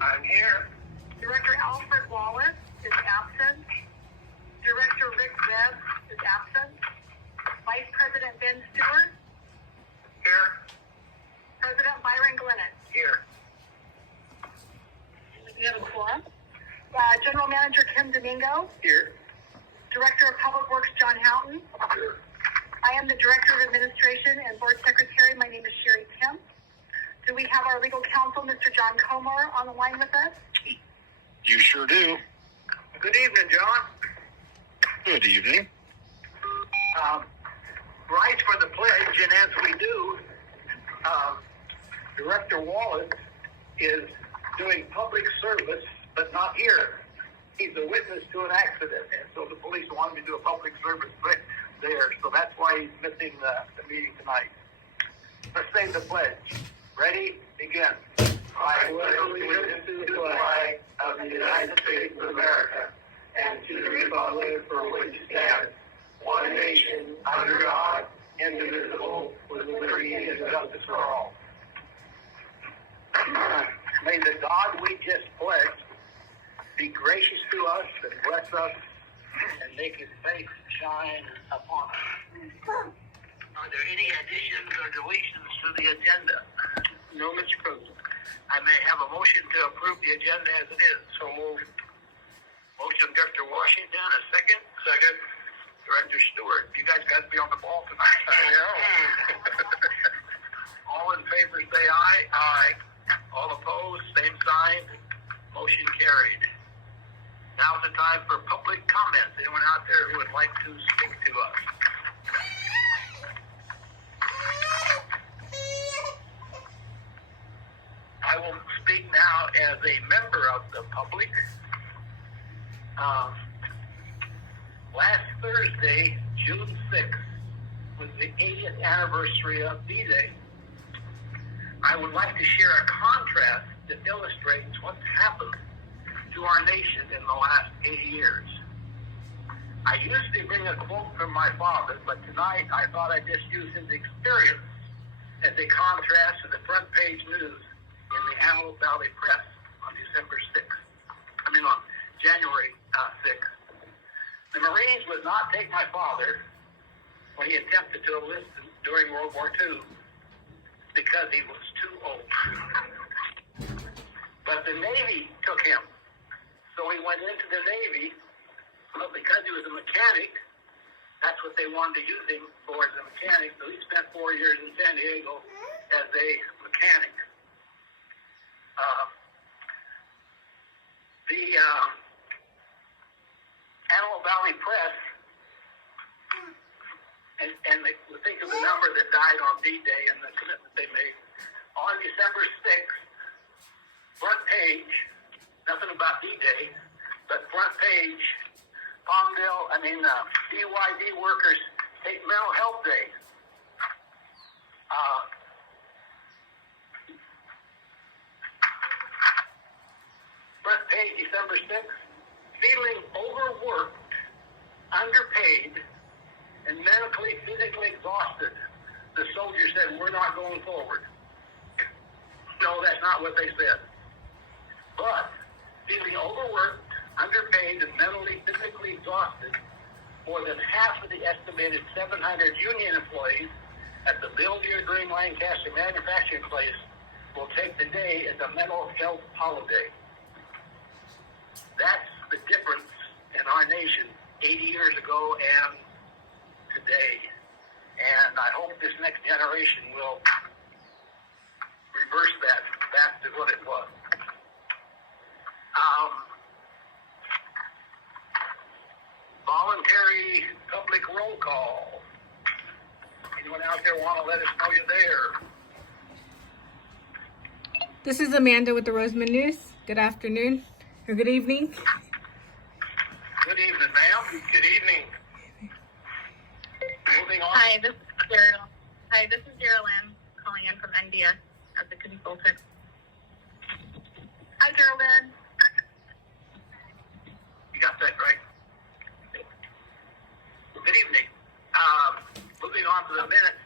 I'm here. Director Alfred Wallace is absent. Director Rick Webb is absent. Vice President Ben Stewart. Here. President Byron Glennon. Here. We have a quorum. General Manager Kim Domingo. Here. Director of Public Works John Houghton. Here. I am the Director of Administration and Board Secretary. My name is Sherry Pimp. Do we have our legal counsel, Mr. John Comar, on the line with us? You sure do. Good evening, John. Good evening. Rise for the pledge, and as we do, Director Wallace is doing public service, but not here. He's a witness to an accident, and so the police wanted me to do a public service there, so that's why he's missing the meeting tonight. Let's say the pledge. Ready? Begin. I pledge allegiance to the flag of the United States of America and to the republic for which it stands, one nation, under God, indivisible, with liberty and justice for all. May the God we just pledged be gracious to us and bless us and make his face shine upon us. Are there any additions or deletions to the agenda? No, Mr. President. I may have a motion to approve the agenda as it is. So moved. Motion, Director Washington, a second. Second. Director Stewart, you guys got to be on the ball tonight. I know. All in favor say aye. Aye. All opposed, same sign. Motion carried. Now's the time for public comments. Anyone out there who would like to speak to us? I will speak now as a member of the public. Last Thursday, June 6th, was the 80th anniversary of D-Day. I would like to share a contrast that illustrates what's happened to our nation in the last 80 years. I usually bring a quote from my father, but tonight I thought I'd just use his experience as a contrast to the front page news in the Antelope Valley Press on January 6th. The Marines would not take my father when he attempted to enlist during World War II because he was too old. But the Navy took him. So he went into the Navy, but because he was a mechanic, that's what they wanted to use him for, as a mechanic. So he spent 4 years in San Diego as a mechanic. The Antelope Valley Press, and think of the number that died on D-Day and the commitment they made. On December 6th, front page, nothing about D-Day, but front page, BYD workers take Mental Health Day. Front page, December 6th, feeling overworked, underpaid, and physically exhausted, the soldiers said, we're not going forward. No, that's not what they said. But feeling overworked, underpaid, and physically exhausted, more than half of the estimated 700 union employees at the Billiard Green Lancaster manufacturing place will take the day as a mental health holiday. That's the difference in our nation 80 years ago and today. And I hope this next generation will reverse that back to what it was. Voluntary public roll call. Anyone out there want to let us know you're there? This is Amanda with the Roseman News. Good afternoon, or good evening. Good evening, ma'am. Good evening. Moving on. Hi, this is Daryl. This is Daryl Ann calling in from India as a consultant. Hi, Daryl Ann. You got that right. Good evening. Moving on to the minutes,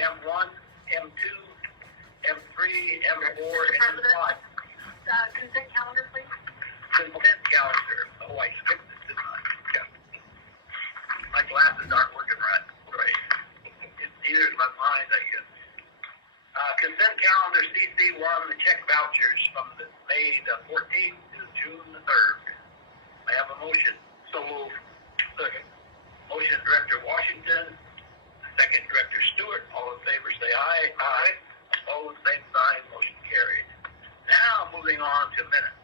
M1, M2, M3, M4, and M5. Consent from May the 14th to June the 3rd. I have a motion. So move. Second. Motion Director Washington, second Director Stewart. All in favor say aye. Aye. Opposed, same sign. Motion carried. Now moving on to minutes.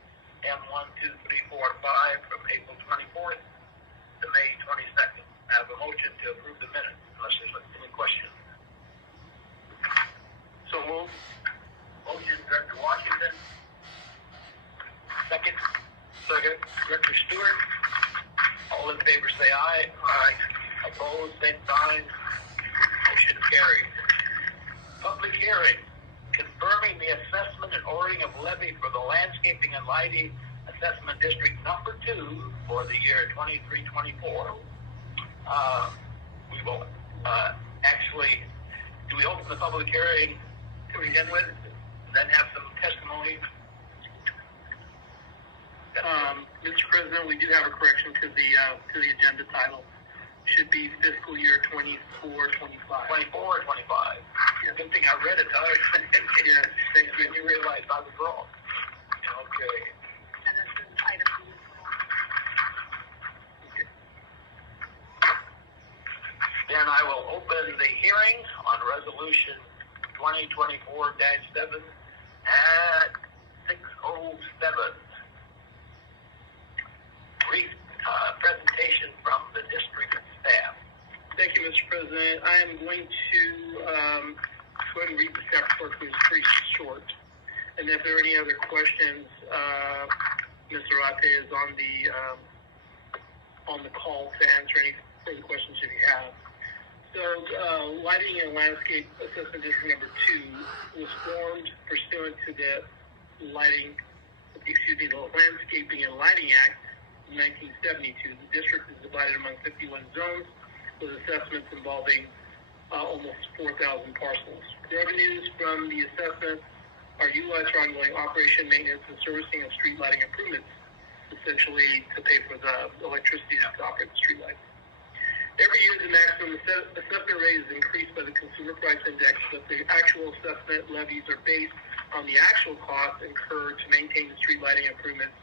M1, 2, 3, 4, 5 from April 24th to May 22nd. I have a motion to approve the minutes unless there's any questions. So move. Motion Director Washington. Second. Second. Director Stewart. All in favor say aye. Aye. Opposed, same sign. Motion carried. Public hearing. Confirming the assessment and ordering of levy for the landscaping and lighting assessment district number 2 for the year 23-24. We will actually, do we open the public hearing to begin with, then have some testimony? Mr. President, we do have a correction to the agenda title. Should be fiscal year 24-25. 24 or 25? Yeah. Good thing I read it, Tyler. Yes, thank you. You realized I was wrong. Okay. And this is item B. Then I will open the hearing on resolution 2024-7 at 6:07. Brief presentation from the district staff. Thank you, Mr. President. I am going to go ahead and read the staff report because it's pretty short. And if there are any other questions, Mr. Rate is on the call to answer any further questions if you have. So, Lighting and Landscape Assessment District number 2 was formed pursuant to the the Landscaping and Lighting Act of 1972. The district is divided among 51 zones with assessments involving almost 4,000 parcels. Revenues from the assessment are utilized for ongoing operation, maintenance, and servicing of street lighting improvements, essentially to pay for the electricity to operate the street lights. Every year, the maximum assessment rate is increased by the Consumer Price Index, but the actual assessment levies are based on the actual costs incurred to maintain the street lighting improvements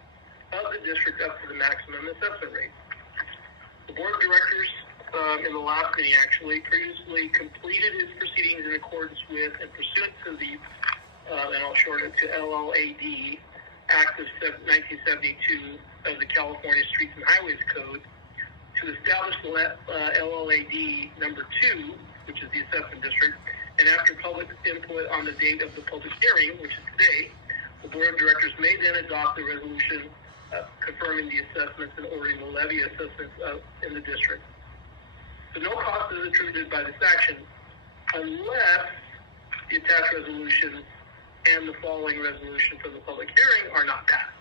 of the district up to the maximum assessment rate. The Board of Directors, in the last meeting actually, previously completed its proceedings in accordance with and pursuant to the, and I'll shorten it to LLAD, Act of 1972 of the California Streets and Highways Code, to establish the LLAD number 2, which is the assessment district, and after public input on the date of the public hearing, which is today, the Board of Directors may then adopt the resolution confirming the assessments and ordering the levy assessments in the district. So no cost is attributed by this action unless the attached resolution and the following resolution from the public hearing are not passed.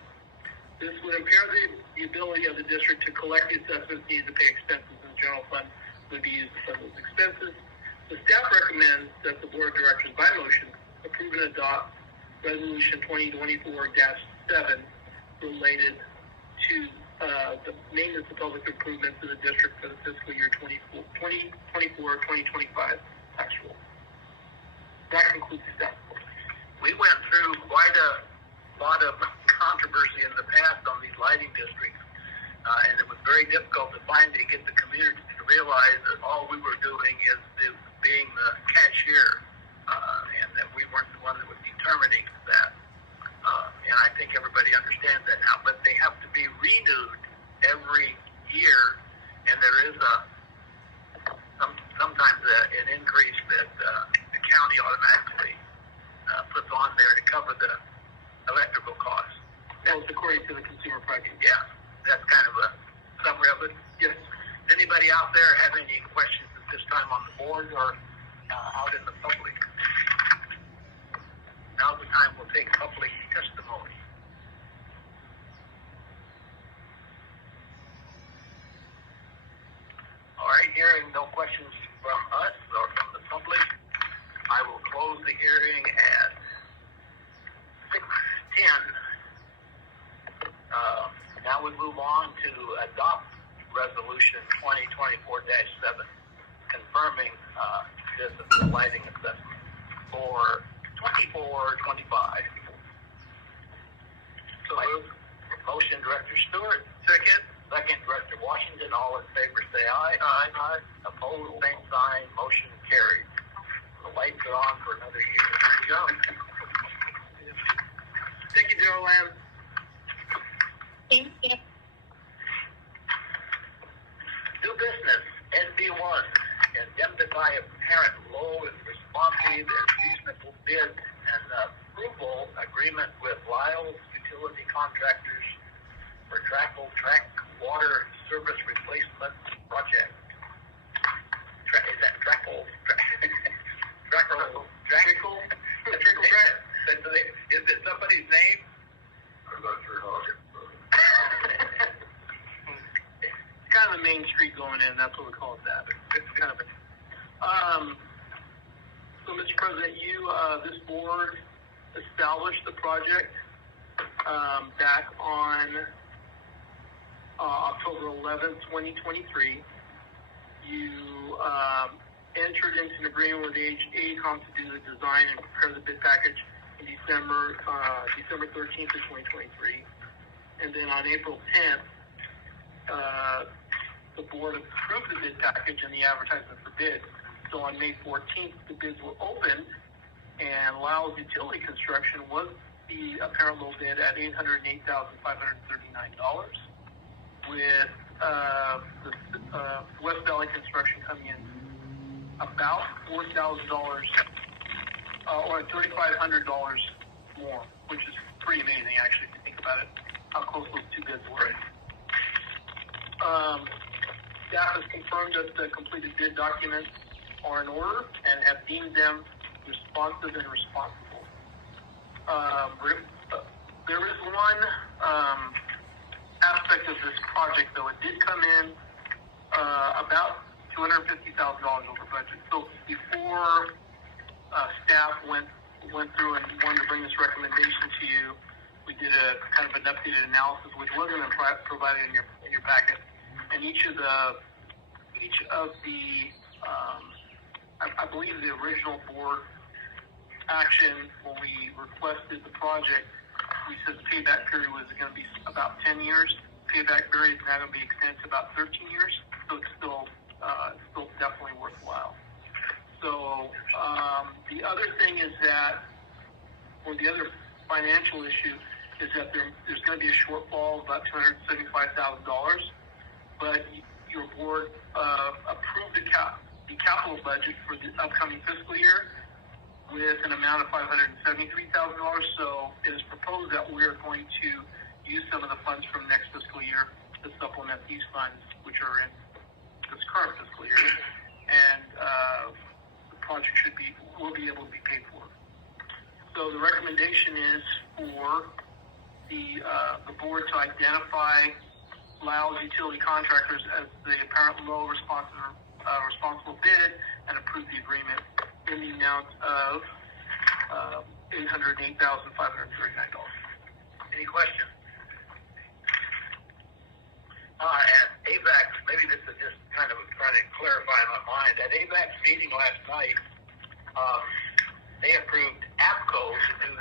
This would impair the ability of the district to collect the assessments needed to pay expenses, and the general fund would be used to fund those expenses. The staff recommends that the Board of Directors, by motion, approve and adopt Resolution 2024-7 related to the maintenance of public improvements in the district for the fiscal year 2024-2025 tax roll. That concludes the staff report. We went through quite a lot of controversy in the past on these lighting districts, and it was very difficult to finally get the community to realize that all we were doing is being the cashier, and that we weren't the one that was determining that. And I think everybody understands that now, but they have to be renewed every year, and there is sometimes an increase that the county automatically puts on there to cover the electrical costs. That was according to the Consumer Price Index. Yeah, that's kind of a summary of it. Yes. Does anybody out there have any questions at this time on the board or out in the public? Now's the time we'll take public testimony. All right, hearing no questions from us or from the public, I will close the hearing at 6:10. Now we move on to adopt Resolution 2024-7, confirming this lighting assessment for 24-25. Director Stewart. Second. Second, Director Washington. All in favor say aye. Aye. Aye. Opposed, same sign. Motion carried. The lights are on for another year. There you go. Thank you, General Lamb. Thank you. New business, NB1, indemnify apparent low and responsive and reasonable bid and approval agreement with Lyle's Utility Contractors for track water service replacement project. Is that Trackle? Trackle? Is it somebody's name? I'm not sure how It's kind of the main street going in. That's what we call it. That it's kind of. So, Mr. President, this board established the project back on October 11th, 2023. You entered into an agreement with AECOM to do the design and prepare the bid package in December 13th of 2023. And then on April 10th, the board approved the bid package and the advertisement for bid. So on May 14th, the bids were opened, and Lyle's Utility Construction was the apparent low bid at $808,539, with West Valley Construction coming in about $4,000 or $3,500 more, which is pretty amazing, actually, if you think about it, how close those two bids were. Staff has confirmed that the completed bid documents are in order and have deemed them responsive and responsible. There is one aspect of this project, though. It did come in about $250,000 over budget. So before staff went through and wanted to bring this recommendation to you, we did a kind of an updated analysis, which wasn't provided in your packet. And each of the I believe the original board action when we requested the project, we said the payback period was going to be about 10 years. Payback period is now going to be extended to about 13 years, so it's still definitely worthwhile. So the other thing is that, or the other financial issue is that there's going to be a shortfall of about $275,000, but your board approved the capital budget for the upcoming fiscal year with an amount of $573,000. So it is proposed that we are going to use some of the funds from next fiscal year to supplement these funds, which are in this current fiscal year, and the project will be able to be paid for. So the recommendation is for the board to identify Lyle's Utility Contractors as the apparent low responsible bid and approve the agreement in the amount of $808,539. Any questions? At AVAX, maybe this is just kind of trying to clarify in my mind. At AVAX meeting last night, they approved APCO to do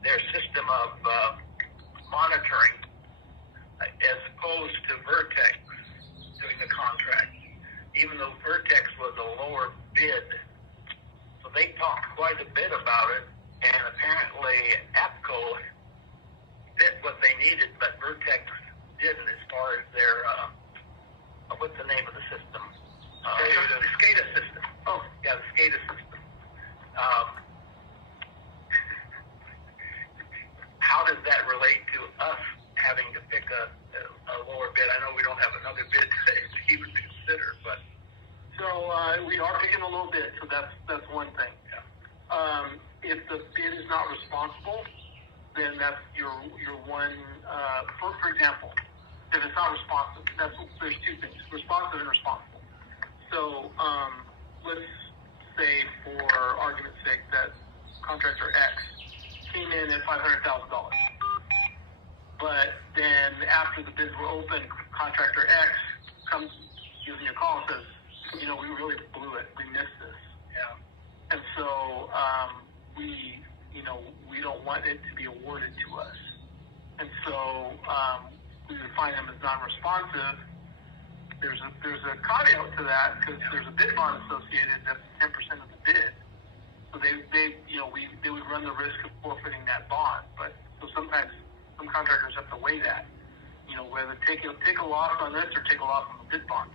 their system of monitoring, as opposed to Vertex doing the contract, even though Vertex was a lower bid. So they talked quite a bit about it, and apparently APCO fit what they needed, but Vertex didn't as far as their, what's the name of the system? The SCADA system. Oh, yeah, the SCADA system. How does that relate to us having to pick a lower bid? I know we don't have another bid to even consider, but So we are picking a low bid, so that's one thing. yeah. If the bid is not responsible, then that's your one. For example, if it's not responsive, there's two things: responsive and responsible. So let's say, for argument's sake, that contractor X came in at $500,000, but then after the bids were open, contractor X comes, gives me a call and says, we really blew it. We missed this. Yeah. And so we don't want it to be awarded to us. And so we would find them as non-responsive. There's a caveat to that because there's a bid bond associated that's 10% of the bid. So they would run the risk of forfeiting that bond. But so sometimes some contractors have to weigh that, whether take a loss on this or take a loss on the bid bond.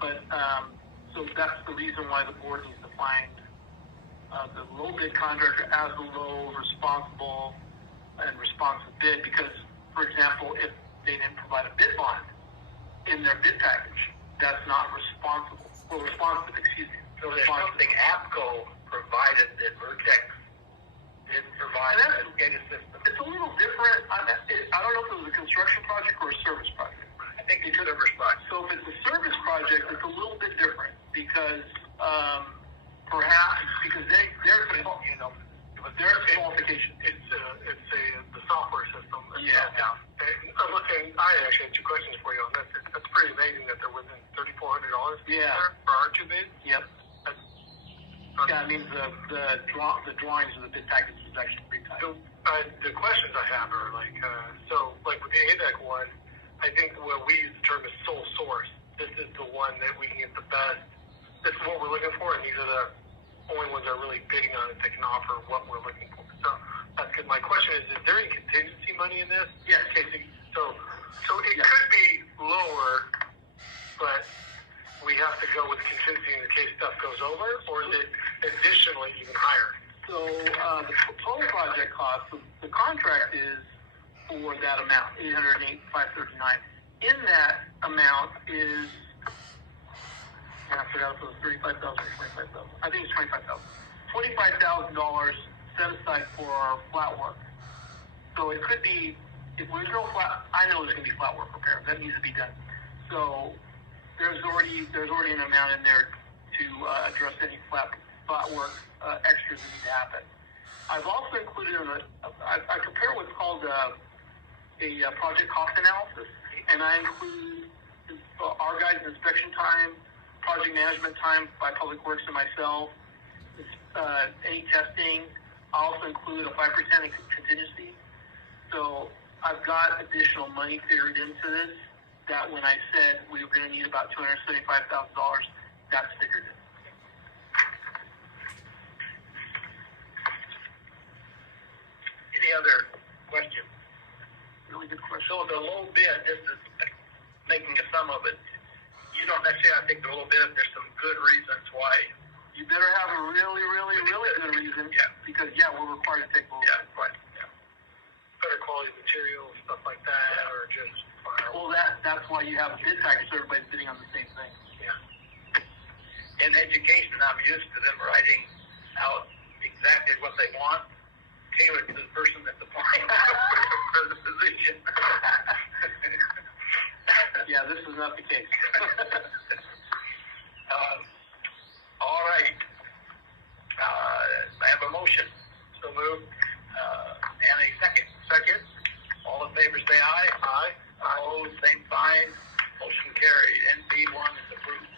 But so that's the reason why the board needs to find the low bid contractor as the low responsible and responsive bid. Because, for example, if they didn't provide a bid bond in their bid package, that's not responsible. Well, responsive, excuse me. So there's something APCO provided that Vertex didn't provide a SCADA system. It's a little different. I don't know if it was a construction project or a service project. I think it's a service project. So if it's a service project, it's a little bit different because perhaps because they're their qualification. It's the software system. Yeah. I'm looking. I actually have two questions for you on this. That's pretty amazing that they're within $3,400. Yeah. For our two bids. Yep. Yeah, I mean the drawings of the bid package is actually pretty tight. So the questions I have are like like with the ADEC one, I think what we use the term is sole source. This is the one that we can get the best. This is what we're looking for, and these are the only ones that are really bidding on it that can offer what we're looking for. So that's good. My question is there any contingency money in this? Yes. So it could be lower, but we have to go with contingency in case stuff goes over, or is it additionally even higher? So the total project cost, the contract is for that amount, $808,539. In that amount is, I forgot if it was $35,000 or $25,000. I think it's $25,000. $25,000 set aside for our flat work. So it could be, if there's no flat, I know there's going to be flat work repair. That needs to be done. So there's already an amount in there to address any flat work extras that need to happen. I've also included I prepare what's called a project cost analysis, and I include our guys' inspection time, project management time by Public Works and myself, any testing. I also include a 5% contingency. So I've got additional money figured into this that when I said we were going to need about $275,000, that's figured in. Any other questions? Really good question. So the low bid, this is making a sum of it. You don't necessarily think the low bid, there's some good reasons why. You better have a really, really, really good reason. Yeah. Because, we're required to take low. Yeah, right. Yeah. Better quality material, stuff like that, or just Well, that's why you have a bid package, so everybody's bidding on the same thing. In education, I'm used to them writing out exactly what they want, tailored to the person that's applying for the position. Yeah, this is not the case. All right. I have a motion. So moved. And a second. Second. All in favor say aye. Aye. Opposed, same sign. Motion carried. NB1 is approved.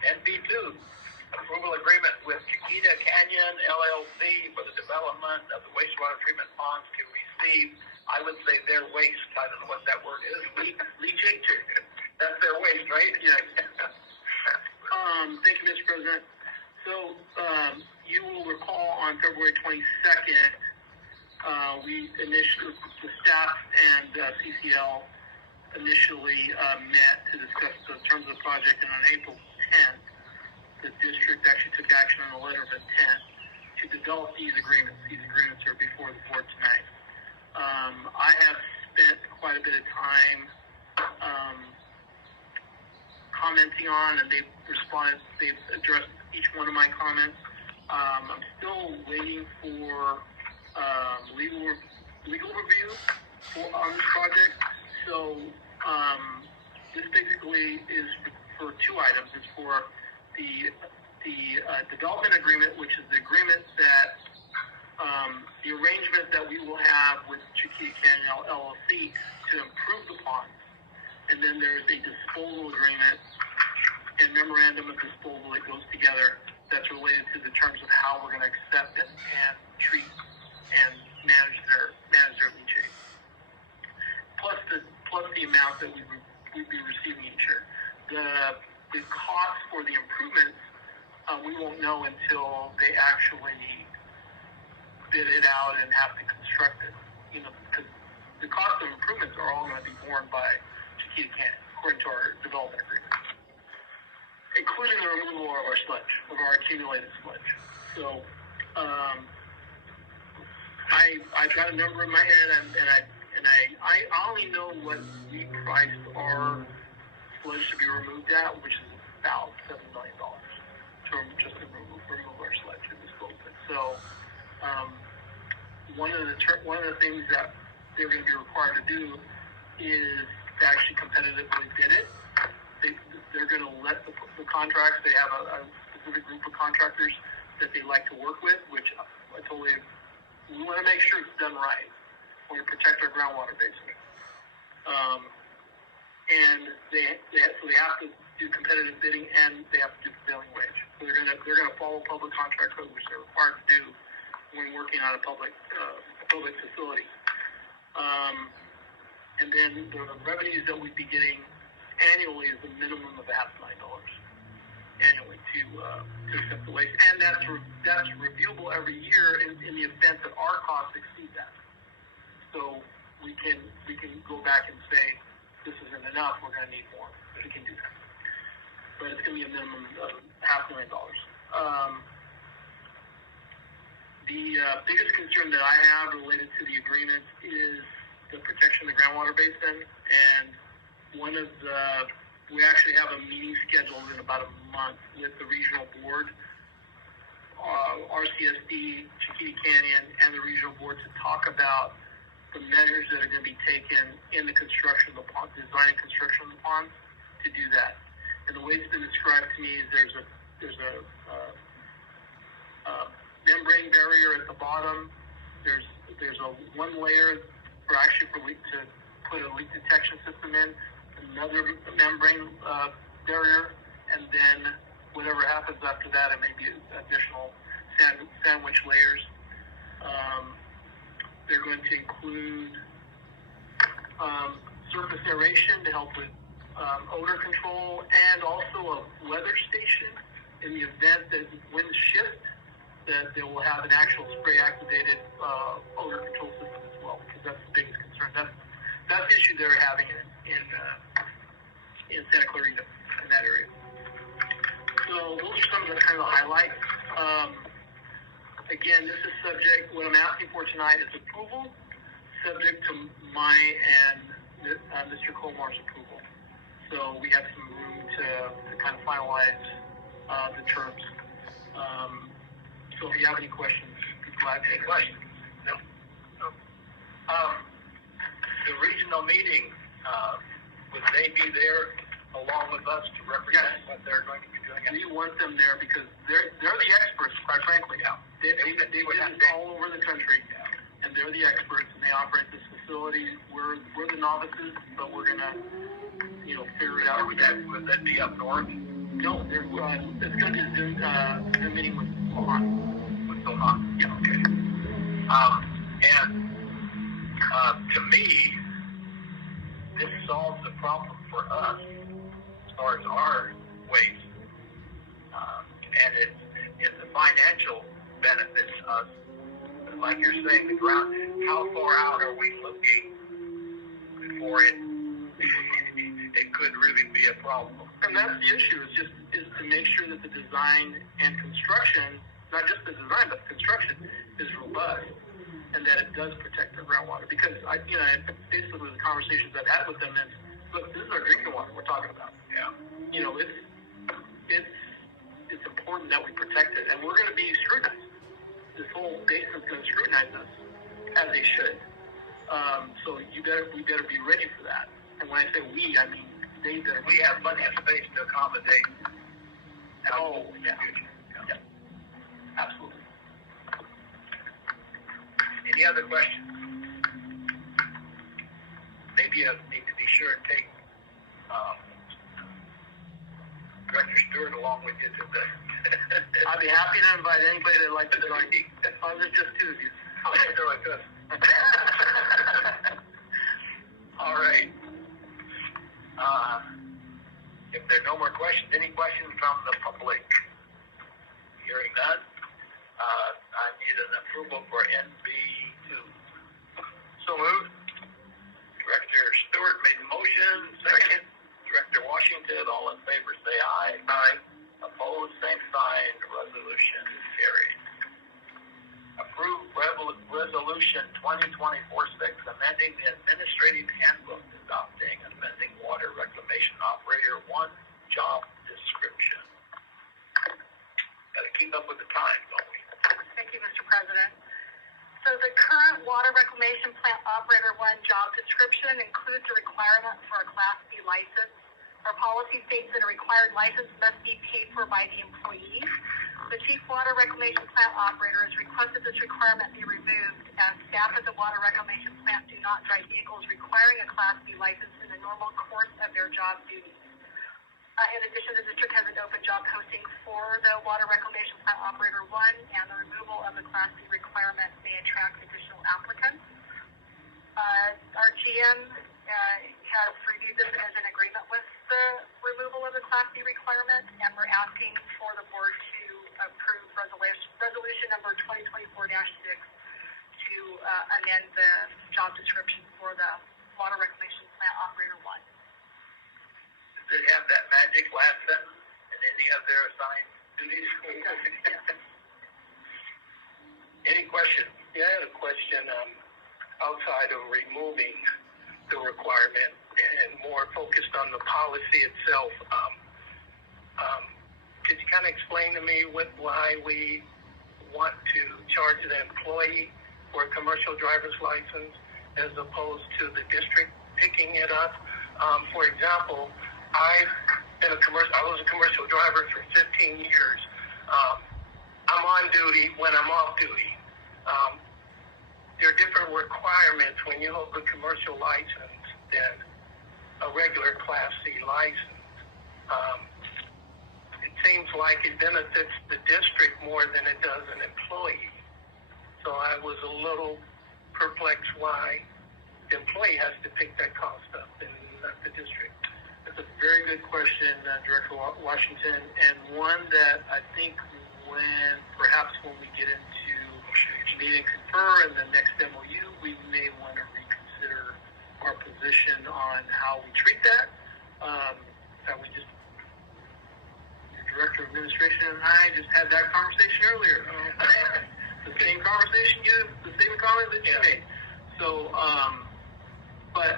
NB2, approval agreement with Chiquita Canyon LLC for the development of the wastewater treatment ponds to receive, I would say, their waste. I don't know what that word is. Leachate. That's their waste, right? Yes. Thank you, Mr. President. So you will recall on February 22nd, the staff and CCL initially met to discuss the terms of the project, and on April 10th, the district actually took action on a letter of intent to develop these agreements. These agreements are before the board tonight. I have spent quite a bit of time commenting on, and they've addressed each one of my comments. I'm still waiting for legal review on this project. So this basically is for two items. It's for the development agreement, which is the agreement that the arrangement that we will have with Chiquita Canyon LLC to improve the ponds. And then there's a disposal agreement and memorandum of disposal that goes together that's related to the terms of how we're going to accept and treat and costs for the improvements, we won't know until they actually bid it out and have to construct it. Because the cost of improvements are all going to be borne by Chiquita Canyon, according to our development agreement, including the removal of our sludge, of our accumulated sludge. So, I've got a number in my head, and I only know what we priced our sludge to be removed at, which is about $7 million to just remove our sludge and dispose of it. So, one of the things that they're going to be required to do is to actually competitively bid it. They're going to let the contracts. They have a specific group of contractors that they like to work with, which I told you, we want to make sure it's done right. We want to protect our groundwater basin. And so they have to do competitive bidding, and they have to do prevailing wage. So they're going to follow public contract code, which they're required to do when working on a public facility. And then the revenues that we'd be getting annually is a minimum of $500,000 annually to accept the waste, and that's reviewable every year in the event that our costs exceed that. So we can go back and say this isn't enough. We're going to need more. We can do that, but it's going to be a minimum of $500,000. The biggest concern that I have related to the agreement is the protection of the groundwater basin, and we actually have a meeting scheduled in about a month with the regional board, Rcsd, Chiquita Canyon, and the regional board to talk about the measures that are going to be taken in the construction of the pond, design and construction of the ponds to do that. And the way it's been described to me is there's a membrane barrier at the bottom. There's a one layer for to put a leak detection system in, another membrane barrier, and then whatever happens after that, it may be additional sandwich layers. They're going to include surface aeration to help with odor control, and also a weather station in the event that winds shift, that they will have an actual spray-activated odor control system as well, because that's the biggest concern. That's the issue they're having in Santa Clarita, in that area. So those are some of the kind of highlights. Again, this is subject, what I'm asking for tonight is approval, subject to my and Mr. Comar's approval. So we have some room to kind of finalize the terms. So if you have any questions, be glad to take questions. No. The regional meeting, would they be there along with us to represent what they're going to be doing? We want them there because they're the experts, quite frankly. Yeah. They visit all over the country, and they're the experts, and they operate this facility. We're the novices, but we're gonna, figure it out. Would that be up north? No, it's gonna be a Zoom meeting with Lohan. With Lohan? Yeah. Okay. And to me, this solves the problem for us as far as our waste, and it's a financial benefit to us. Like you're saying, the ground. How far out are we looking before it could really be a problem? And that's the issue. Is to make sure that the design and construction, not just the design but the construction, is robust, and that it does protect the groundwater. Because basically the conversations I've had with them is, look, this is our drinking water we're talking about. Yeah. It's important that we protect it, and we're going to be scrutinized. This whole basin's going to scrutinize us, as they should. So we better be ready for that. And when I say we, I mean they better. We have plenty of space to accommodate. Oh, yeah. Yeah. Absolutely. Any other questions? Maybe you need to be sure and take Director Stewart along with you to the... I'd be happy to invite anybody that'd like to join me. There's just two of you. I'll make it like this. All right. If there are no more questions, any questions from the public? Hearing none, I need an approval for NB2. So moved. Director Stewart made the motion. Second. Director Washington, all in favor say aye. Aye. Opposed, same sign. Resolution carried. Approve Resolution 2024-6, amending the administrative handbook, adopting and amending water reclamation operator 1 job description. Got to keep up with the times, don't we? Thank you, Mr. President. So the current water reclamation plant operator 1 job description includes a requirement for a Class B license. Our policy states that a required license must be paid for by the employee. The chief water reclamation plant operator has requested this requirement be removed as staff at the water reclamation plant do not drive vehicles requiring a Class B license in the normal course of their job duties. In addition, the district has an open job posting for the water reclamation plant operator 1, and the removal of the Class B requirement may attract additional applicants. Our GM has reviewed this and is in agreement with the removal of the Class B requirement, and we're asking for the board to approve resolution number 2024-6 to amend the job description for the water reclamation plant operator 1. Does it have that magic last sentence and any of their assigned duties? Any questions? Yeah, I had a question outside of removing the requirement and more focused on the policy itself. Could you kind of explain to me why we want to charge the employee for a commercial driver's license as opposed to the district picking it up? For example, I was a commercial driver for 15 years. I'm on duty when I'm off duty. There are different requirements when you hold a commercial license than a regular Class C license. It seems like it benefits the district more than it does an employee. So I was a little perplexed why the employee has to pick that cost up and not the district. That's a very good question, Director Washington, and one that I think perhaps when we get into meet and confer in the next MOU, we may want to reconsider our position on how we treat that. That we just, the Director of Administration and I just had that conversation earlier. The same comment that you made. So, but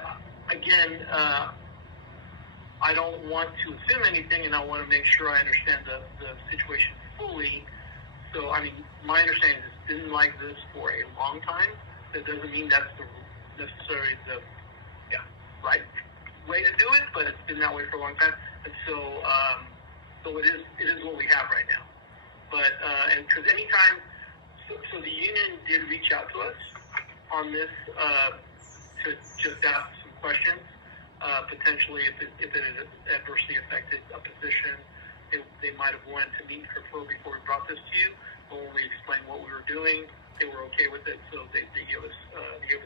again, I don't want to assume anything, and I want to make sure I understand the situation fully. So, I mean, my understanding is it's been like this for a long time. That doesn't mean that's necessarily the right way to do it, but it's been that way for a long time. And so, so it is what we have right now. But and because anytime, so the union did reach out to us on this to just ask some questions. Potentially, if it had adversely affected a position, they might have wanted to meet and confer before we brought this to you. But when we explained what we were doing, they were okay with it, so they gave us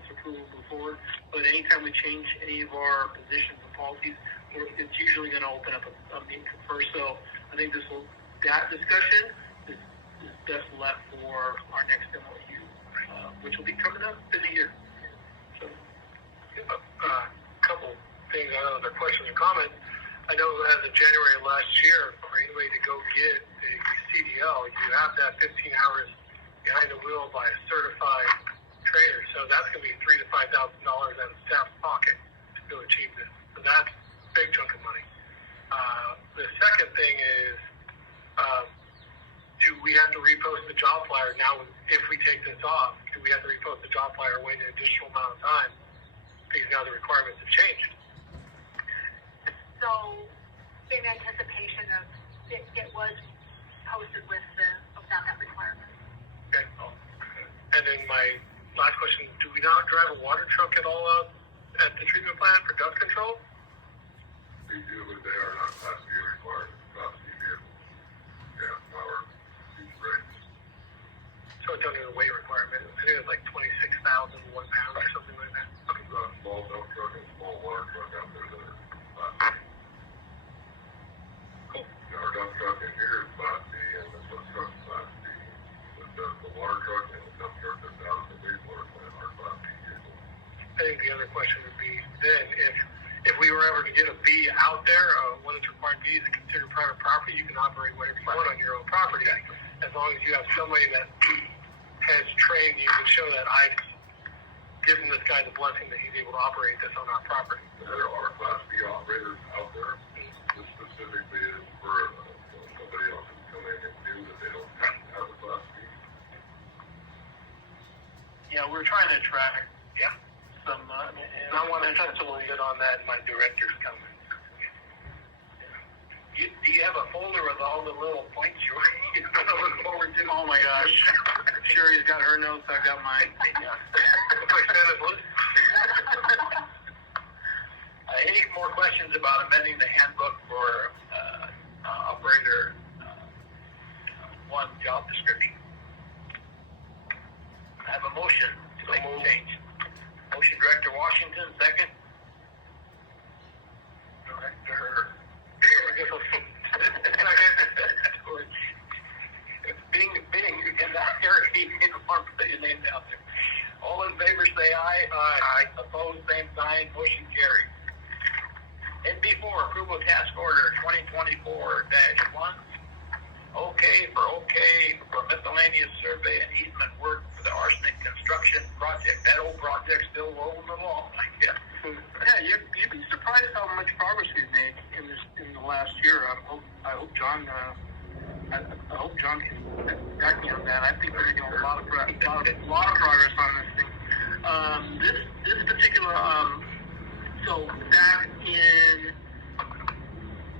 approval to move forward. But anytime we change any of our positions and policies, it's usually going to open up a meet and confer. So I think that discussion is best left for our next MOU, which will be coming up in a year. So, a couple things, I know there are questions and comments. I know as of January of last year, for anybody to go get a CDL, you have to have 15 hours behind the wheel by a certified trainer. So that's going to be $3,000 to $5,000 out of staff's pocket to achieve this. So that's a big chunk of money. The second thing is, do we have to repost the job flyer now? If we take this off, do we have to repost the job flyer, wait an additional amount of time because now the requirements have changed? So, in anticipation of it was posted with that requirement. Okay. And then my last question, do we not drive a water truck at all at the treatment plant for dust control? We do, but they are not Class B required, Class C vehicles. Yeah, our these rates. So it's under the weight requirement. I think it's like 26,000 1 pound or something like that. There's a small dump truck and a small water truck out there that are Class B. think the other question would be then if we were ever to get a B out there, when it's required B is considered private property, you can operate whatever you want on your own property, as long as you have somebody that has trained you to show that I've given this guy the blessing that he's able to operate this on our property. There are Class B operators out there. This specifically is for somebody else who's come in and do that they don't have to have a Class B. Yeah, we're trying to attract some, And I want to touch a little bit on that in my director's comments. do you have a folder with all the little points you're looking forward to? Oh my gosh. Sherry's got her notes, I got mine. Like Santa's list. Any more questions about amending the handbook for operator one job description? I have a motion to make a change. Motion Director Washington, second. Director. Bing, you get that here. You want to put your name down there. All in favor say aye. Aye. Opposed, same sign. Motion carried. NB4, approval task order 2024-1. Okay for miscellaneous survey and easement work for the arsenic construction project. That old project's still rolling along, I guess. Yeah, you'd be surprised how much progress we've made in the last year. I hope John can back me on that. I think we're making a lot of progress on this thing. This particular so back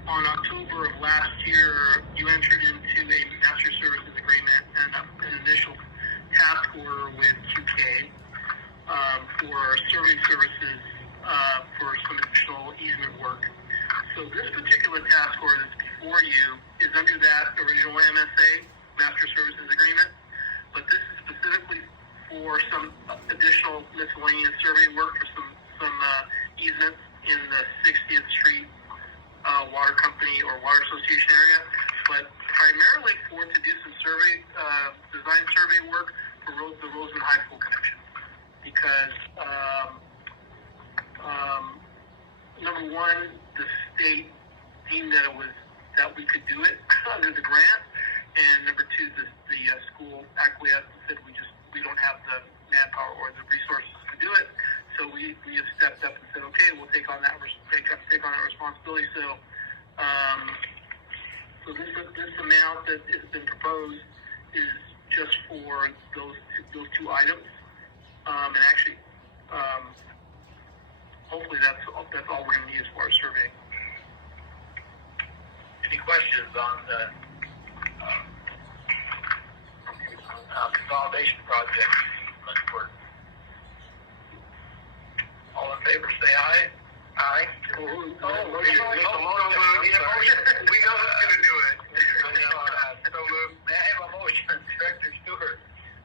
on October of last year, you entered into a master services agreement and an initial task order with QK for survey services for some additional easement work. So this particular task order that's before you is under that original MSA, Master Services Agreement, but this is specifically for some additional miscellaneous survey work for some easements in the 60th Street Water Company or Water Association area, but primarily to do some design survey work for the Roseman High School connection. Because number one, the state deemed that we could do it under the grant, and number two, the school acquiesced and said we don't have the manpower or the resources to do it. So we have stepped up and said, okay, we'll take on that responsibility. So this amount that has been proposed is just for those two items, and actually, hopefully that's all we're going to need as far as surveying. Any questions on the consolidation project? All in favor say aye. Aye. We know who's going to do it. So moved. May I have a motion, Director Stewart?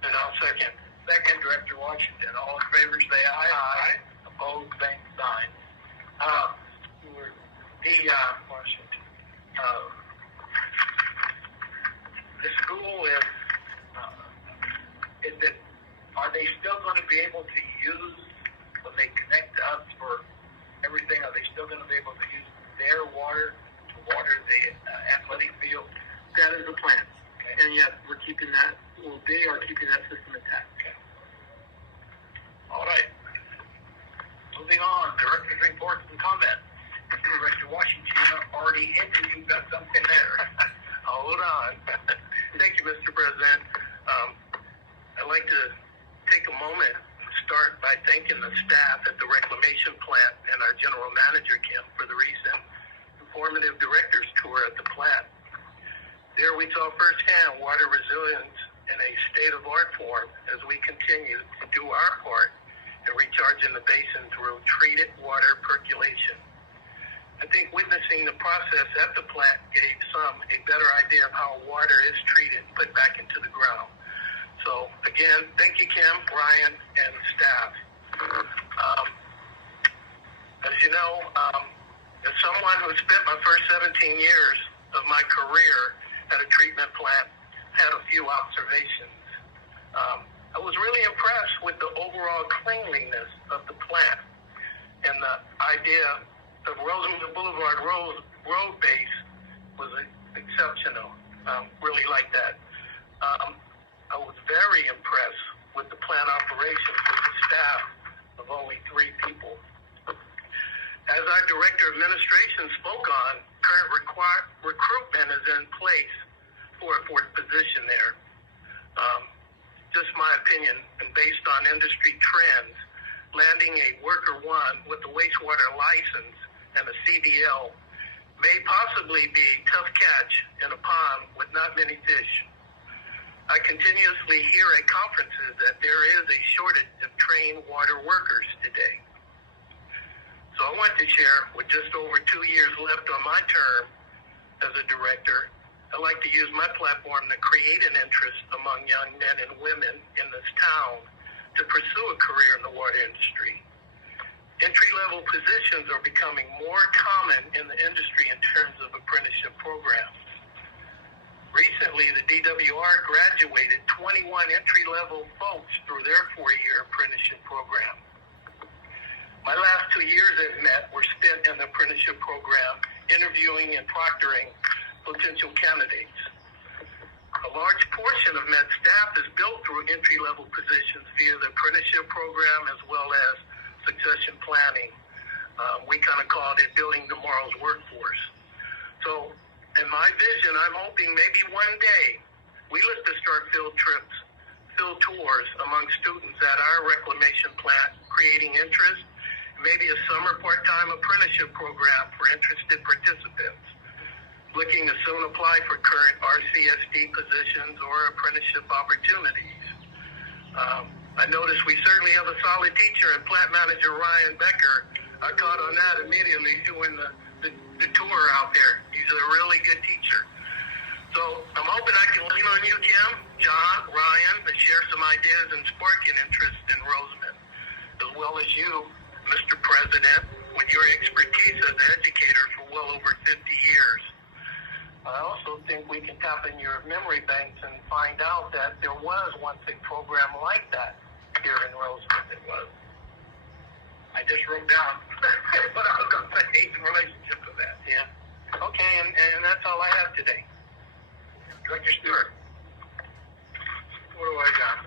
And I'll second. Second, Director Washington. All in favor say aye. Aye. Opposed, same sign. The school are they still going to be able to use, when they connect to us for everything, are they still going to be able to use their water to water the athletic field? That is the plan. Okay. And yes, we're keeping that. Well, they are keeping that system intact. Okay. All right. Moving on, Director's reports and comments. Director Washington already ended. You've got something there. Hold on. Thank you, Mr. President. I'd like to take a moment to start by thanking the staff at the reclamation plant and our general manager, Kim, for the recent informative director's tour at the plant. There we saw firsthand water resilience in a state-of-art form as we continue to do our part in recharging the basin through treated water percolation. I think witnessing the process at the plant gave some a better idea of how water is treated and put back into the ground. So again, thank you, Kim, Ryan, and staff. As you know, as someone who spent my first 17 years of my career at a treatment plant, had a few observations. I was really impressed with the overall cleanliness of the plant. the idea of Roosevelt Boulevard road base was exceptional. Really like that. I was very impressed with the plant operations with the staff of only 3 people. As our Director of Administration spoke on, current recruitment is in place for a 4th position there. Just my opinion, and based on industry trends, landing a worker 1 with a wastewater license and a CDL may possibly be a tough catch in a pond with not many fish. I continuously hear at conferences that there is a shortage of trained water workers today. So I want to share, with just over 2 years left on my term as a director, I'd like to use my platform to create an interest among young men and women in this town to pursue a career in the water industry. Entry-level positions are becoming more common in the industry in terms of apprenticeship programs. Recently, the DWR graduated 21 entry-level folks through their 4-year apprenticeship program. My last 2 years at Met were spent in the apprenticeship program, interviewing and proctoring potential candidates. A large portion of Met staff is built through entry-level positions via the apprenticeship program as well as succession planning. We kind of called it building tomorrow's workforce. So in my vision, I'm hoping maybe one day we look to start field trips, field tours among students at our reclamation plant, creating interest, maybe a summer part-time apprenticeship program for interested participants. Looking to soon apply for current Rcsd positions or apprenticeship opportunities. I noticed we certainly have a solid teacher and plant manager Ryan Becker. I caught on that immediately doing the tour out there. He's a really good teacher. So I'm hoping I can lean on you, Kim, John, Ryan, to share some ideas and spark an interest in Roseman, as well as you, Mr. President, with your expertise as an educator for well over 50 years. I also think we can tap in your memory banks and find out that there was one big program like that here in Roseman. It was. I just wrote down what I was going to say in relationship to that. Yeah. Okay, and that's all I have today. Director Stewart. What do I got?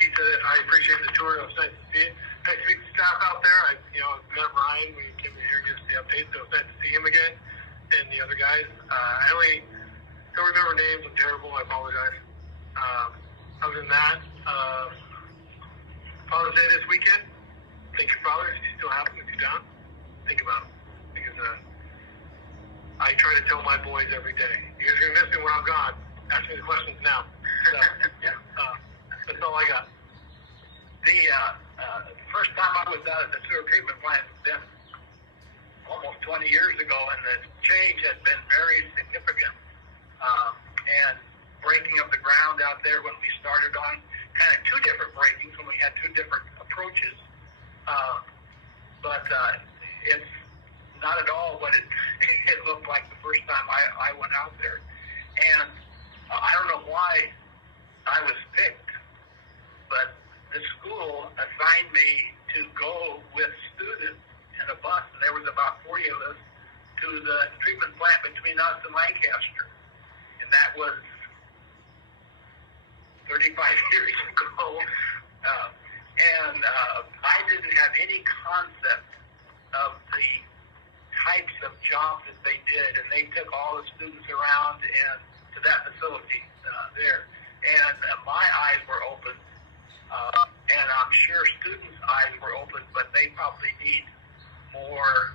He said, I appreciate the tour. It was nice to see it. Nice to meet the staff out there. I met Ryan. We came in here to get the update. So it was nice to see him again. And the other guys. I only don't remember names. I'm terrible. I apologize. Other than that, Father's Day this weekend. Thank your father. If you still have him, if you don't, think about him. Because I try to tell my boys every day, you guys are going to miss me when I'm gone. Ask me the questions now. So, that's all I got. The first time I was out at the sewer treatment plant was then almost 20 years ago, and the change has been very significant. And breaking of the ground out there when we started on kind of 2 different breakings when we had 2 different approaches. But it's not at all what it looked like the first time I went out there. And I don't know why I was picked, but the school assigned me to go with students in a bus, and there was about 40 of us, to the treatment plant between us and Lancaster. And that was 35 years ago. I didn't have any concept of the types of jobs that they did, and they took all the students around and to that facility there. And my eyes were open, and I'm sure students' eyes were open, but they probably need more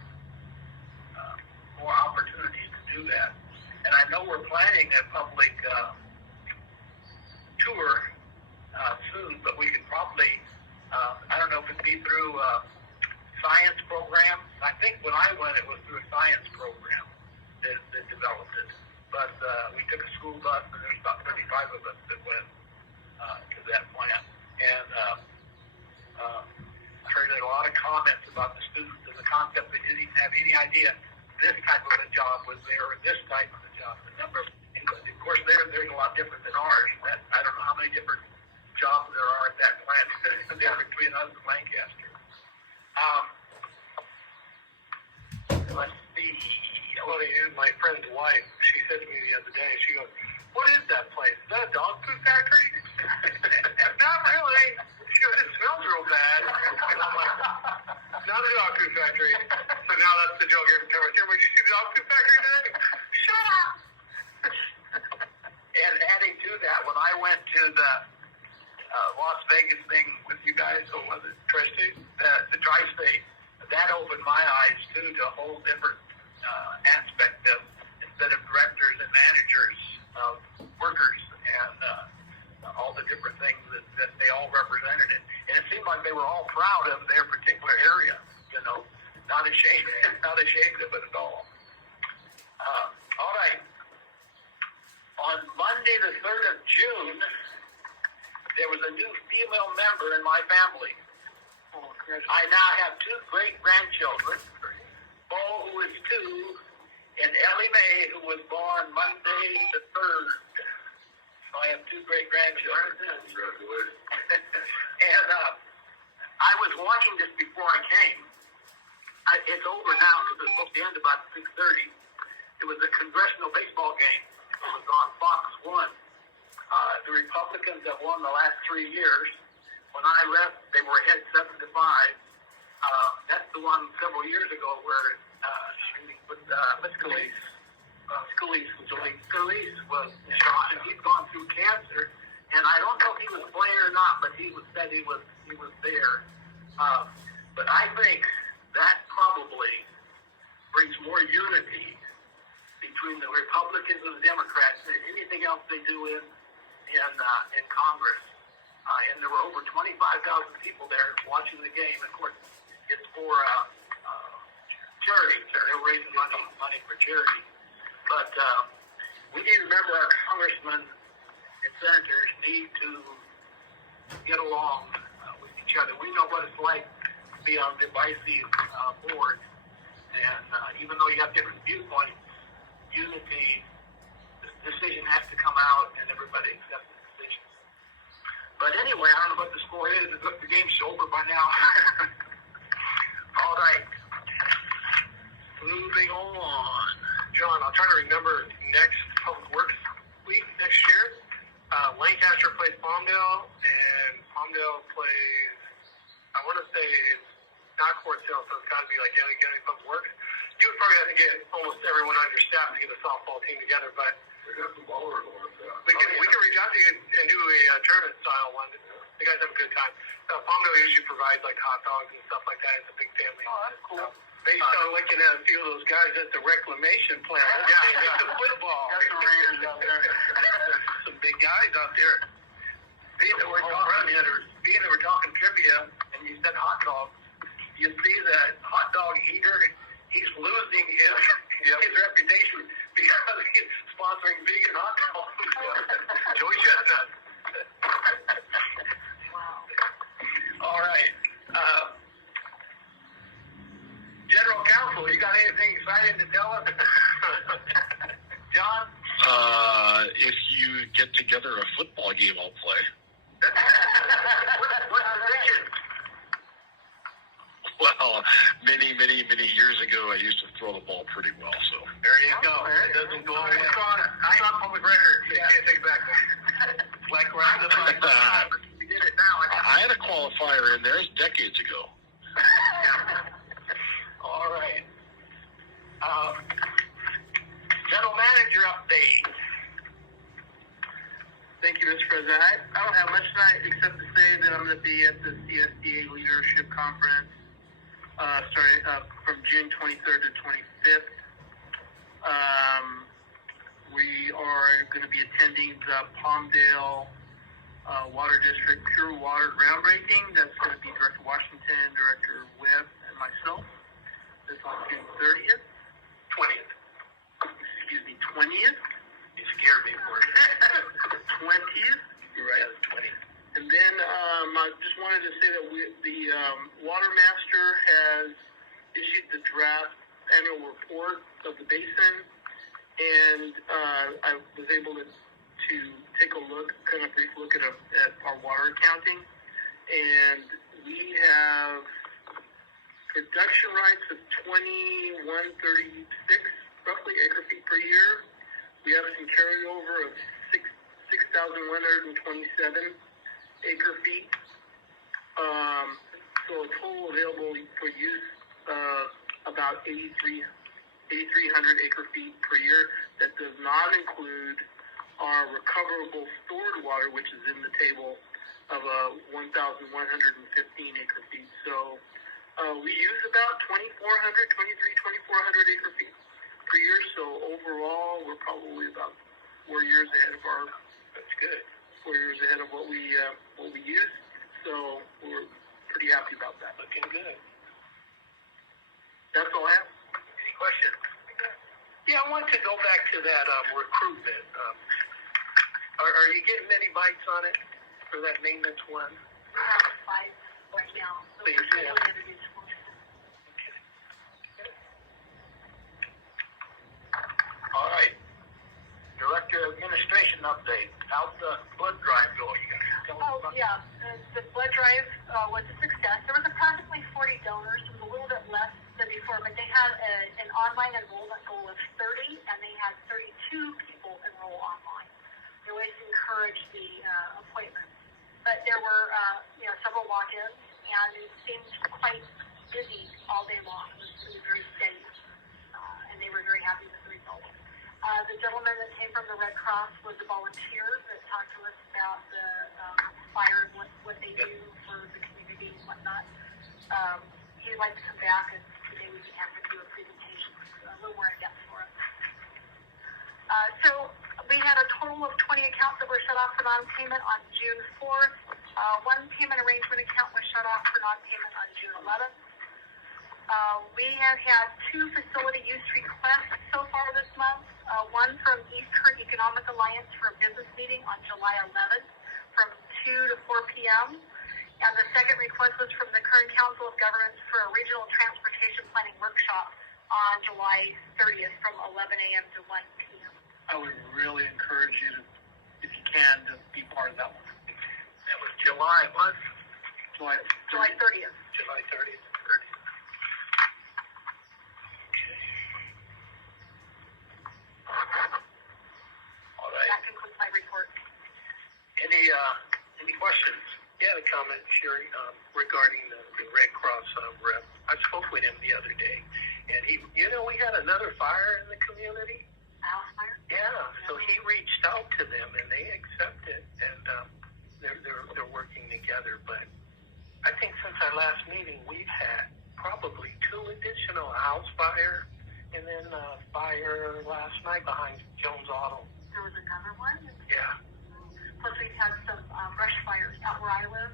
opportunities to do that. And I know we're planning a public tour soon, but we could probably, I don't know if it'd be through science program. I think when I went, it was through a science program that developed it. But we took a school bus, and there's about 35 of us that went to that plant. And I heard a lot of comments about the students and the concept. They didn't even have any idea this type of a job was there, or this type of a job. The number, of course, there's a lot different than ours. I don't know how many different jobs there are at that plant there between us and Lancaster. funny. My friend's wife, she said to me the other day, she goes, "What is that place? Is that a dog food factory?" Not really. She goes, "It smells real bad." And I'm like, "Not a dog food factory." So now that's the joke every time I hear, "Did you see the dog food factory today?" Shut up. And adding to that, when I went to the Las Vegas thing with you guys, or was it Tri-State? The Tri-State, that opened my eyes too to a whole different aspect of, instead of directors and managers, of workers and all the different things that they all represented. And it seemed like they were all proud of their particular area, not ashamed, not ashamed of it at all. All right. On Monday, the 3rd of June, there was a new female member in my family. I now have 2 great-grandchildren, Bo, who is 2, and Ellie Mae, who was born Monday the 3rd. So I have 2 great-grandchildren. Congratulations. And I was watching this before I came. It's over now because it's supposed to end about 6:30. It was a congressional baseball game. It was on Fox 1. The Republicans have won the last 3 years. When I left, they were ahead 7-5. That's the one several years ago where Scalise was shot, and he'd gone through cancer. And I don't know if he was playing or not, but he said he was there. But I think that probably brings more unity between the Republicans and the Democrats than anything else they do in Congress. And there were over 25,000 people there watching the game. Of course, it's for charity. They're raising money for charity. But we need to remember our congressmen and senators need to get along with each other. We know what it's like to be on divisive boards. And even though you have different viewpoints, unity, the decision has to come out and everybody accepts the decision. But anyway, I don't know what the score is. The game's over by now. All right. Moving on. John, I'll try to remember next Public Works week next year. Lancaster plays Palmdale, and Palmdale plays, I want to say, not Court Hill, so it's got to be like County Public Works. You would probably have to get almost everyone on your staff to get a softball team together, but We got some ballers on that. we can reach out to you and do a tournament style one. You guys have a good time. Palmdale usually provides like hot dogs and stuff like that. It's a big family. Oh, that's cool. They start looking at a few of those guys at the reclamation plant. Yeah. The football. Got some Raiders out there. Some big guys out there. Being that we're talking trivia, and you said hot dogs, you see that hot dog eater, he's losing his reputation because he's sponsoring vegan hot dogs. Joey Chestnut. All right. General Counsel, you got anything exciting to tell us? John? If you get together a football game, I'll play. What position? Well, many years ago, I used to throw the ball pretty well, so. There you go. It doesn't go away. It's on public record. So you can't take it back now. It's like we're on the phone. We did it now. I had a qualifier in there decades ago. All right. General Manager update. Thank you, Mr. President. I don't have much tonight except to say that I'm going to be at the CSDA Leadership Conference starting from June 23rd to 25th. We are going to be attending the Palmdale Water District Pure Water groundbreaking. That's going to be Director Washington, Director Webb, and myself. That's on June 30th. 20th. Excuse me, 20th. You scared me for it. 20th. You're right. Yeah, 20th. And then I just wanted to say that the Water Master has issued the draft annual report of the basin, and I was able to take a look, kind of brief look at our water accounting, and we have production rights of 2136 roughly acre feet per year. We have some carryover of 6,127 acre feet. So a total available for use about 8,300 acre feet per year. That does not include our recoverable stored water, which is in the table of 1,115 acre feet. So we use about 2,400 acre feet per year. So overall, we're probably about 4 years ahead of our. That's good. 4 years ahead of what we use. So we're pretty happy about that. Looking good. That's all I have. Any questions? Yeah, I want to go back to that recruitment. Are you getting any bites on it for that maintenance one? We have 5 right now. So Please, we're yeah. really introduced one. All right. Director of Administration update. How's the blood drive going? Tell us Oh, about yeah. The blood drive was a success. There was approximately 40 donors. It was a little bit less than before, but they had an online enrollment goal of 30, and they had 32 people enroll online. They always encourage the appointments. But there were, several walk-ins, and it seemed quite busy all day long. It was very steady, and they were very happy with the results. The gentleman that came from the Red Cross was a volunteer that talked to us about the fire and what they do for the community and whatnot. He'd like to come back, and today we can have him do a presentation a little more in depth for us. So we had a total of 20 accounts that were shut off for non-payment on June 4th. One payment arrangement account was shut off for non-payment on June 11th. We have had 2 facility use requests so far this month. One from Eastern Economic Alliance for a business meeting on July 11th from 2 to 4 p.m. And the second request was from the Kern Council of Governments for a regional transportation planning workshop on July 30th from 11 a.m. to 1 p.m. I would really encourage you to, if you can, to be part of that one. that was July what? July July 30th. July 30th. All right. That concludes my report. Any questions? Yeah, a comment, Sherry, regarding the Red Cross rep. I spoke with him the other day, and we had another fire in the community. Alfire? Yeah, so he reached out to them, and they accepted, and they're working together. But I think since our last meeting, we've had probably 2 additional house fire, and then fire last night behind Jones Auto. There was another one? Yeah. Plus, we've had some brush fires out where I live.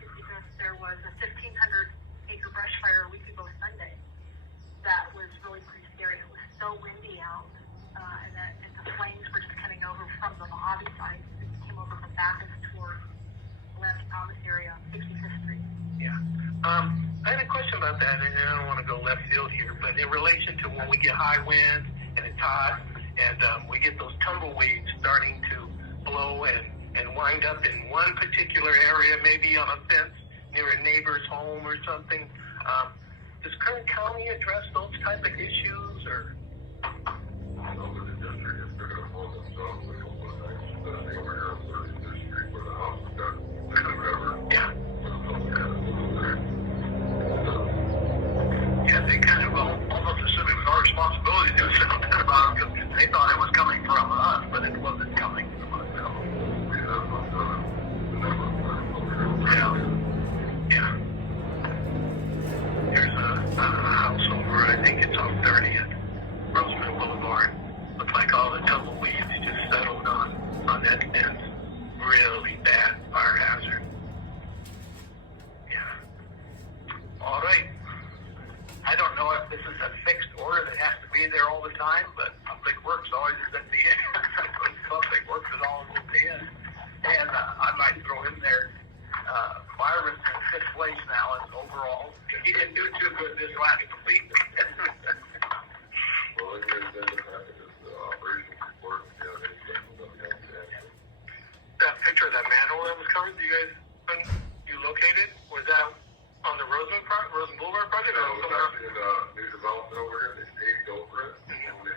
Because there was a 1,500-acre brush fire a week ago Sunday. That was really pretty scary. It was so windy out, and the flames were just coming over from the Mojave side. It came over from Bacchus toward Atlantic Thomas area, 65th Street. Yeah. I had a question about that, and I don't want to go left field here, but in relation to when we get high winds and it's hot, and we get those tumbleweeds starting to blow and wind up in one particular area, maybe on a fence near a neighbor's home or something. Does Kern County address those type of issues, or? I know that the district is going to hold themselves a couple of times, especially over here on 33rd Street where the house got covered. Yeah. Yeah, they kind of almost assumed it was our responsibility to do something about it because they thought it was coming from us, but it wasn't coming from us. Yeah. There's a house over, I think it's on 30th, Roseman Boulevard. Looks like all the tumbleweeds just settled on that fence. Really bad fire hazard. Yeah. All right. I don't know if this is a fixed order that has to be there all the time, but Public Works always is at the end. Public Works is always at the end. And I might throw in there, fireman's in 5th place now as overall. He didn't do too good this last season. Well, I guess then the packet is the operations report. That picture of that manhole that was covered, you located? Was that on the Roseman Boulevard project? No, it was actually in new development over here. They paved over it, and they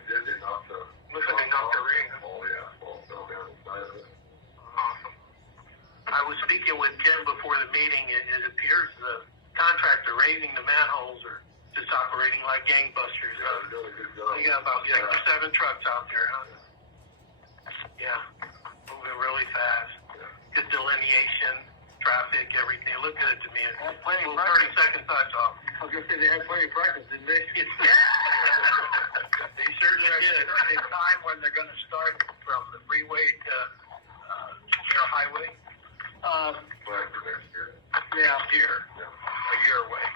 meeting, it appears the contractor raising the manholes are just operating like gangbusters. Yeah, they're doing a good job. They got about 6 or 7 trucks out there, huh? Yeah, moving really fast. Yeah. Good delineation, traffic, everything. It looked good to me. That's plenty of 30-second touch off. I was gonna say they had plenty of practice, didn't they? They certainly did. Is there a time when they're gonna start from the freeway to, Air Highway? Plan for next year. Yeah. Year. Yeah. A year away.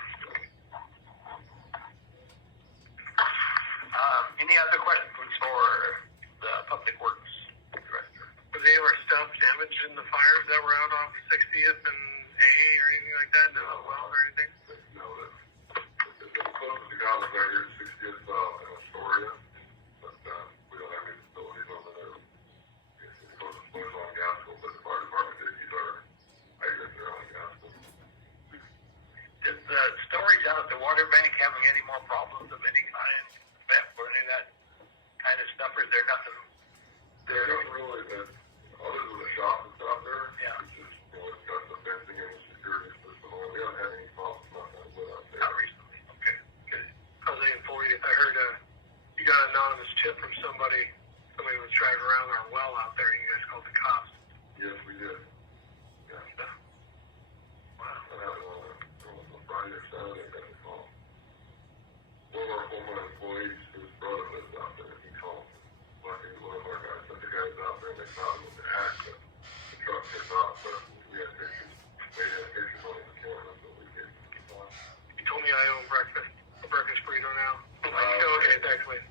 Any other questions for the Public Works Director? Was any of our stuff damaged in the fires that were out off 60th and A or anything like that? No, well, or anything? No, the closest to God is right here, 60th in Astoria, but we don't have any facilities over there. It's the closest one is on Gaskell, but the fire department did use our hydrants there on Gaskell. Is the storage out at the water bank having any more problems of any kind? For any of that kind of stuff, or is there nothing? There's nothing really that, other than the shop that's out there, Yeah. it's just, it's got the fencing and the security system on it. We haven't had any problems with out there. Not recently. Okay, good. How's the 40th? I heard you got an anonymous tip from somebody was driving around our well out there, and you guys called the cops. Yes, we did. Yeah. Wow. I had it on Friday or Saturday, I got a call. One of our former employees, his brother lives out there, he called. Luckily, one of our guys sent the guys out there, and they found him with the accident. The truck took off, but we had pictures. They had pictures on the camera, so we could keep on. You told me I owe breakfast. A breakfast burrito now. Okay, thanks, Lee.